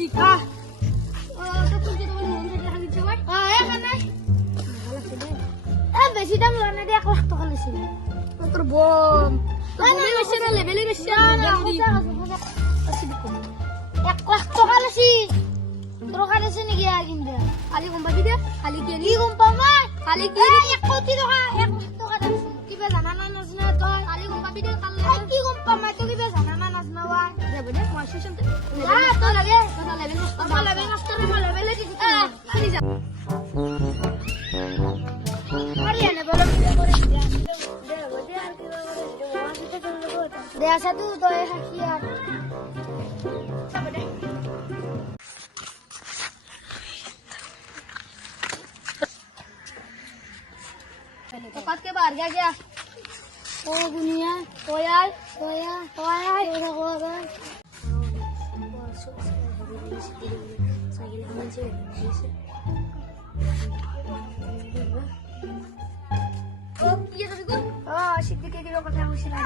দিকা ও তো কুঞ্জি তো মন থেকে হালি যাওয়াই এখানে বেশি দাম লনে দিয়ে 1 লাখ টাকা নিছিল তোর বম বলে বেশি না লেভেলে বেশি না 1 লাখ টাকা নিছি তোর কাছে আছে নাকি আইন দে খালি কোম্পানি দে খালি কি কোম্পানি খালি কি 1 কোটি টাকা 1 লাখ টাকা দিছি কি বে জানা না না তো খালি কোম্পানি দে খালি কি কোম্পানি তো কি বে জানা না না ওয়া যাবে দে মাসিশন তে তো লাগে তো লেভেল মাস্টার লেভেলে কি খালি যা আরিয়ানে বলো দে আসা তুই তো এ হাকি আর कपात के बाहर गया ओ दुनिया ओ यार সিদ্দিকে কি কথা বলছিস না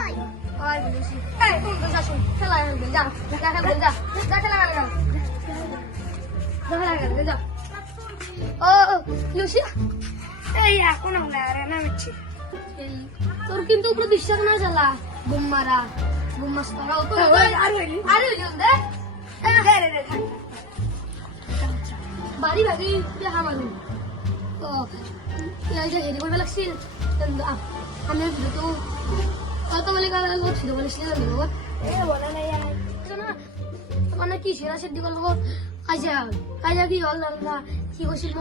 ওই বলছি এই তুই তো যাস খেলা যা যা ও লুসিয়া এই এখন আমরা রানা হচ্ছে তোর কিন্তু পুরো বিশ্বাস না চালা বুম মাস্টার তো আরে দে বাড়ি বাড়ি হামালু তো এই যে হেরি বলে লাগছিল আমি তো কত বলে গেল ছিল বলেছিল এ বলে না না মানে কি সেরা সিদ্ধি করবো কাজা কি হল না কি করছিল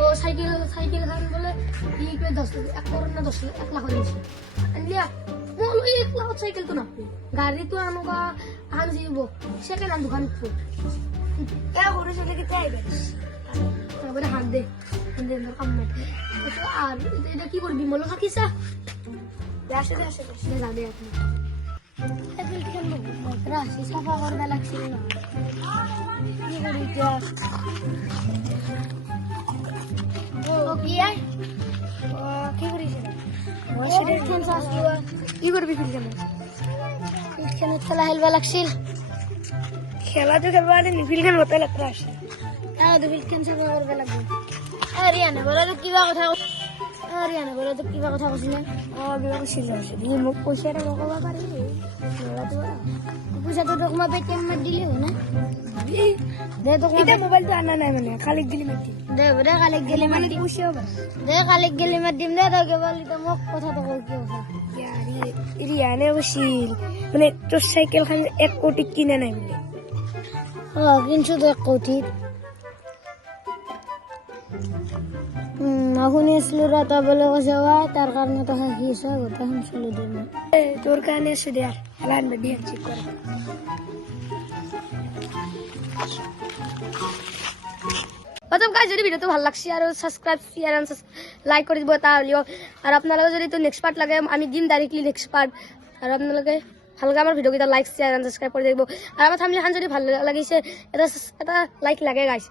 ও সাইকেল খান বলে কি করে 1 করোড় না 1 লাখ হয়েছে আনলিয়া বলো 1 লাখ সাইকেল তো না গাড়ি তো আনুগা আন যাইব সেকেন্ড হ্যান্ড দোকান তো কে করে চলে কি চাইবে তারপরে হাত দে কমে আর এটা কি করবি মলো থাকিসা আসে যাবে আপনি এদিকে কেন রাশি সাফা করবে লাগছিল না কি করি যা ও কি আই কি করিস কি করবি খেলা খেলবা লাগছিল খেলা তো খেলবা নিফিল খান মতো লাগতে আসে দুফিল খান সাফা করবে লাগবে আরিয়ানা বলে তো কিবা কথা কৈছিলে বিবাহ কৈছিল মোক পইচা এটা ক'ব পাৰি পইচাটো তোক মই পেটিএম মাৰি দিলে হয় না দে তোক এতিয়া মোবাইলটো আনা নাই মানে কালিক গেলি মাৰি দিম দে কালিক গেলি মাৰি দিম পইচাও দে কালিক গেলি মাৰি দিম দে তই কেৱল এতিয়া মোক কথাটো কওঁ কি কথা ৰিয়ানে কৈছিল মানে তোৰ চাইকেলখন 1 কোটিত কিনা নাই বোলে কিনছো তো 1 কোটিত শুনিছিলো ৰাতা বোলে কৈছে তাৰ কাৰণে তো শিকিছে গোটেই শুনিছিলো দে তোৰ কাৰণে আছো দে হেলান বাদি চেক কৰ প্রথম কাজ যদি ভিডিওটো ভাল লাগছে আর সাবস্ক্রাইব শেয়ার এন্ড লাইক করে দিব তাহলেও আর আপনারা যদি তো নেক্সট পার্ট লাগে আমি দিন ডাইরেক্টলি নেক্সট পার্ট আর আপনারা ভালকে আমার ভিডিওটা লাইক শেয়ার এন্ড সাবস্ক্রাইব করে দিব আর আমার ফ্যামিলি খান যদি ভালো লাগিছে এটা লাইক লাগে গাইস